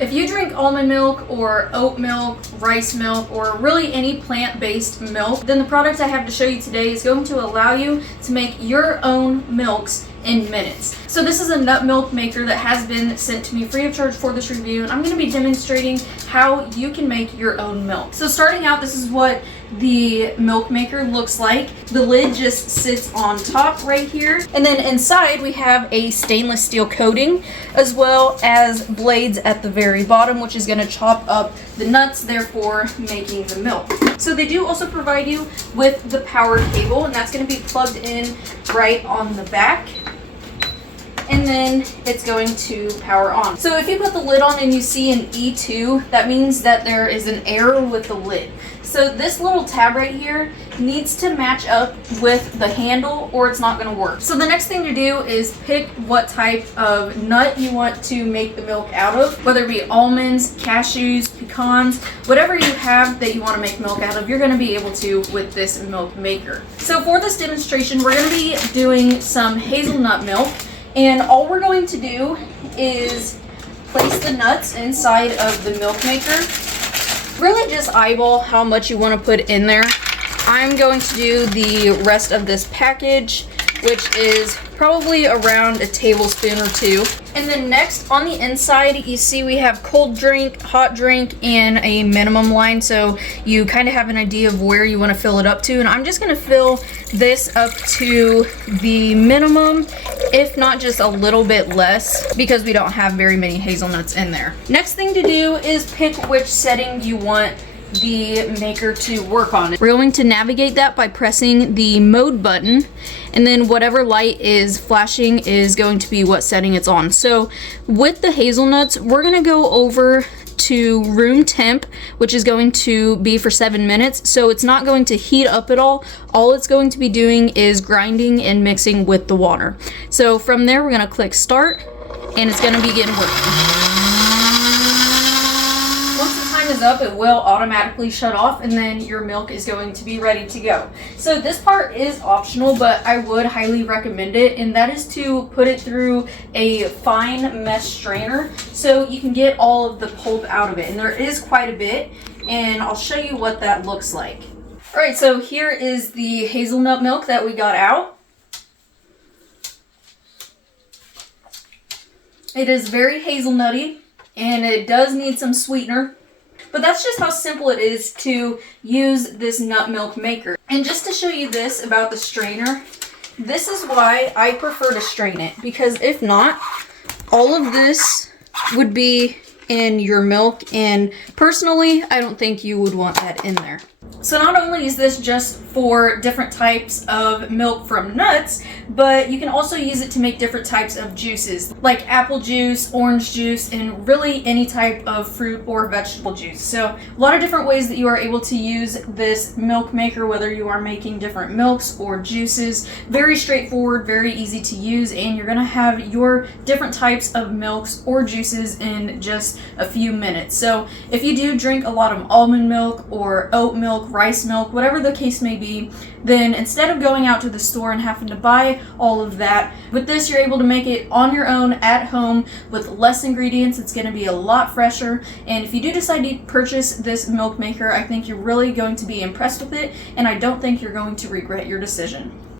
If you drink almond milk or oat milk, rice milk, or really any plant-based milk, then the product I have to show you today is going to allow you to make your own milks in minutes. So this is a nut milk maker that has been sent to me free of charge for this review, and I'm going to be demonstrating how you can make your own milk. So starting out, this is what the milk maker looks like. The lid just sits on top right here, and then inside we have a stainless steel coating as well as blades at the very bottom, which is going to chop up the nuts, therefore making the milk. So they do also provide you with the power cable, and that's going to be plugged in right on the back, and then it's going to power on. So if you put the lid on and you see an E2, that means that there is an error with the lid. So this little tab right here needs to match up with the handle or it's not going to work. So the next thing to do is pick what type of nut you want to make the milk out of, whether it be almonds, cashews, pecans, whatever you have that you want to make milk out of, you're going to be able to with this milk maker. So for this demonstration, we're going to be doing some hazelnut milk, and all we're going to do is place the nuts inside of the milk maker. Really just eyeball how much you want to put in there. I'm going to do the rest of this package, which is probably around a tablespoon or two. And then next on the inside, you see we have cold drink, hot drink, and a minimum line, so you kind of have an idea of where you want to fill it up to. And I'm just going to fill this up to the minimum, if not just a little bit less, because we don't have very many hazelnuts in there. Next thing to do is pick which setting you want the maker to work on. We're going to navigate that by pressing the mode button, and then whatever light is flashing is going to be what setting it's on. So with the hazelnuts, we're going to go over to room temp, which is going to be for 7 minutes. So it's not going to heat up at all. All it's going to be doing is grinding and mixing with the water. So from there, we're going to click start, and it's going to begin working. Is up, it will automatically shut off, and then your milk is going to be ready to go. So this part is optional, but I would highly recommend it, and that is to put it through a fine mesh strainer so you can get all of the pulp out of it. And there is quite a bit, and I'll show you what that looks like. Alright, so here is the hazelnut milk that we got out. It is very hazelnutty, and it does need some sweetener. But that's just how simple it is to use this nut milk maker. And just to show you this about the strainer, this is why I prefer to strain it. Because if not, all of this would be in your milk. And personally, I don't think you would want that in there. So not only is this just for different types of milk from nuts, but you can also use it to make different types of juices, like apple juice, orange juice, and really any type of fruit or vegetable juice. So a lot of different ways that you are able to use this milk maker, whether you are making different milks or juices. Very straightforward, very easy to use, and you're gonna have your different types of milks or juices in just a few minutes. So if you do drink a lot of almond milk or oat milk, rice milk, whatever the case may be, then instead of going out to the store and having to buy all of that, with this you're able to make it on your own at home with less ingredients. It's going to be a lot fresher, and if you do decide to purchase this milk maker, I think you're really going to be impressed with it, and I don't think you're going to regret your decision.